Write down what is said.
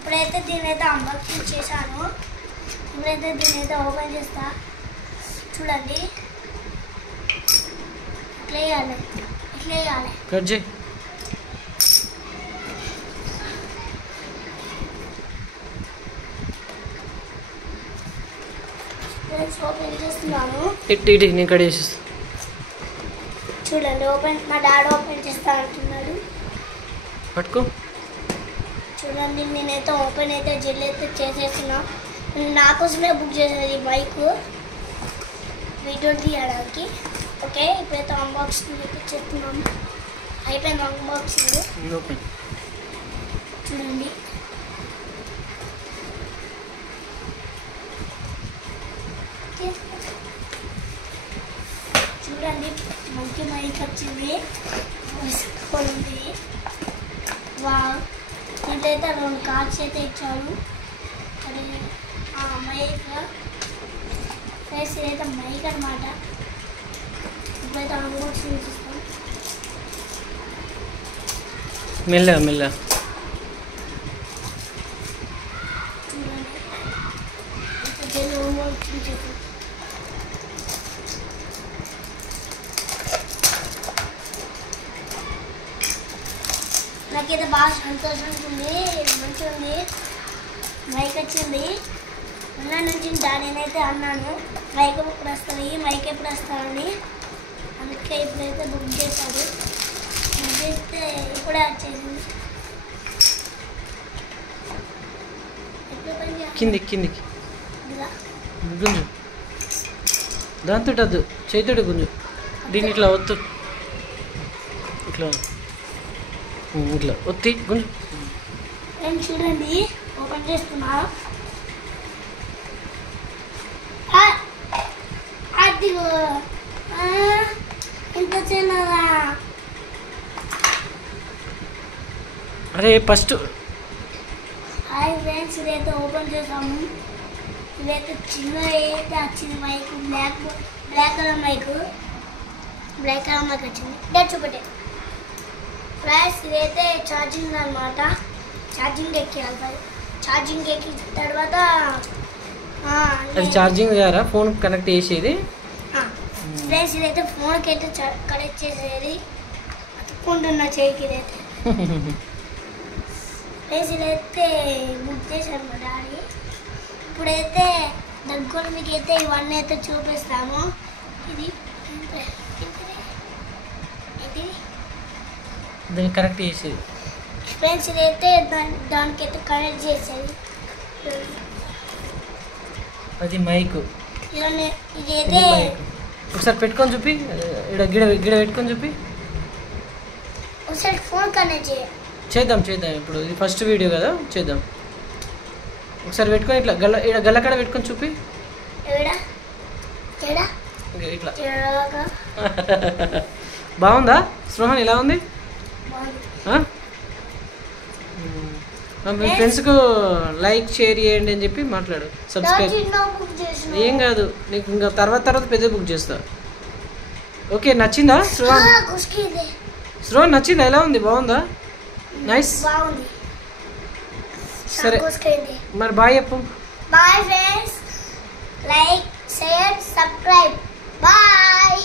ఇప్పుడైతే దీనైతే అన్బాక్సింగ్ చేశాను. ఇప్పుడైతే దీనైతే ఓపెన్ చేస్తా. చూడండి ఇట్లా వేయాలి కట్ చేయి. ఓపెన్ చేస్తున్నాను. ఇటు నేను కట్ చేసేస్తా. చూడండి మా డాడీ ఓపెన్ చేస్తా అంటున్నాడు. పట్టుకో. చూడండి నేనైతే ఓపెన్ అయితే జెల్ అయితే చేసేస్తున్నా. నాకోసమే బుక్ చేసేది బైక్ వీడియో తీయడానికి. ఓకే ఇప్పుడైతే అన్బాక్సింగ్ అయితే చేస్తున్నాము. అయిపోయింది అన్బాక్సింగ్. చూడండి చూడండి మంచి మైక్ వచ్చింది. ఉంది వా దీంట్లయితే 2 కార్డ్స్ అయితే ఇచ్చారు. అది మైక్ ప్లస్ ఇదైతే మైక్ అనమాట. ఇప్పుడైతే అన్బాక్సింగ్ చేస్తాం. మెల్లగా చూడండి జెల్ అన్బాక్సింగ్ చేస్తాం. నాకైతే బాగా సంతోషంగా ఉంది. మంచిగా ఉంది. మైక్ వచ్చింది. ఉన్న నుంచి నేనైతే అన్నాను మైక్ ఎప్పుడు వస్తానని. అందుకే ఇప్పుడైతే బుక్ చేశాడు. బుక్ చేస్తే ఇప్పుడే వచ్చేసింది. కిందికి గుంజు. దాంతో వద్దు, చేతుడు గుంజు. దీన్ని ఇట్లా వద్దు, ఇట్లా ఒత్తి గుంజు. చూడండి ఓపెన్ చేస్తున్నా. అదిగో ఇంత చిన్నదా. అరే ఫస్ట్ హాయ్ ఫ్రెండ్స్ ఇదైతే ఓపెన్ చేసాము. ఇదైతే చిన్న అయితే వచ్చింది మైక్. బ్లాక్ కలర్ మైక్ వచ్చింది. డేట్ చూపెట్టే ఫ్రెండ్స్ ఇదైతే ఛార్జింగ్ అనమాట. ఛార్జింగ్ ఎక్కియాలి. ఛార్జింగ్ ఎక్కిన తర్వాత అది ఛార్జింగ్ ద్వారా ఫోన్ కనెక్ట్ చేసేది. ఫ్రెండ్స్ ఇదైతే ఫోన్కి అయితే కనెక్ట్ చేసేది. అతుక్కుంటున్న చేయికి ఇదైతే. ఫ్రెండ్స్ ఇదైతే బుక్ చేశాను మా డాడీ. ఇప్పుడైతే దగ్గర మీకు అయితే ఇవన్నీ అయితే చూపిస్తాము. ఇది దాన్ని కనెక్ట్ చేసేది. ఫ్రెండ్స్ ఇదైతే దానికైతే కనెక్ట్ చేసేది. అది మైక్. ఇదైతే ఒకసారి పెట్టుకొని చూపి. గిడ పెట్టుకొని చూపి. ఒకసారి ఫోన్ కనెక్ట్ చేద్దాం. ఇప్పుడు ఇది ఫస్ట్ వీడియో కదా, చేద్దాం. ఒకసారి పెట్టుకొని ఇట్లా గల్లకాడ పెట్టుకొని చూపి. ఇట్లా బాగుందా స్రోహన్? ఇలా ఉంది. మీ ఫ్రెండ్స్కు లైక్ షేర్ చేయండి అని చెప్పి మాట్లాడు. సబ్స్క్రైబ్. ఏం కాదు, నీకు ఇంకా తర్వాత పెద్ద బుక్ చేస్తా. ఓకే నచ్చిందా శ్రోహన్? నచ్చిందా? ఎలా ఉంది? బాగుందా? నైస్. సరే మరి బాయ్ చెప్పు. Bye friends. Like share subscribe. Bye.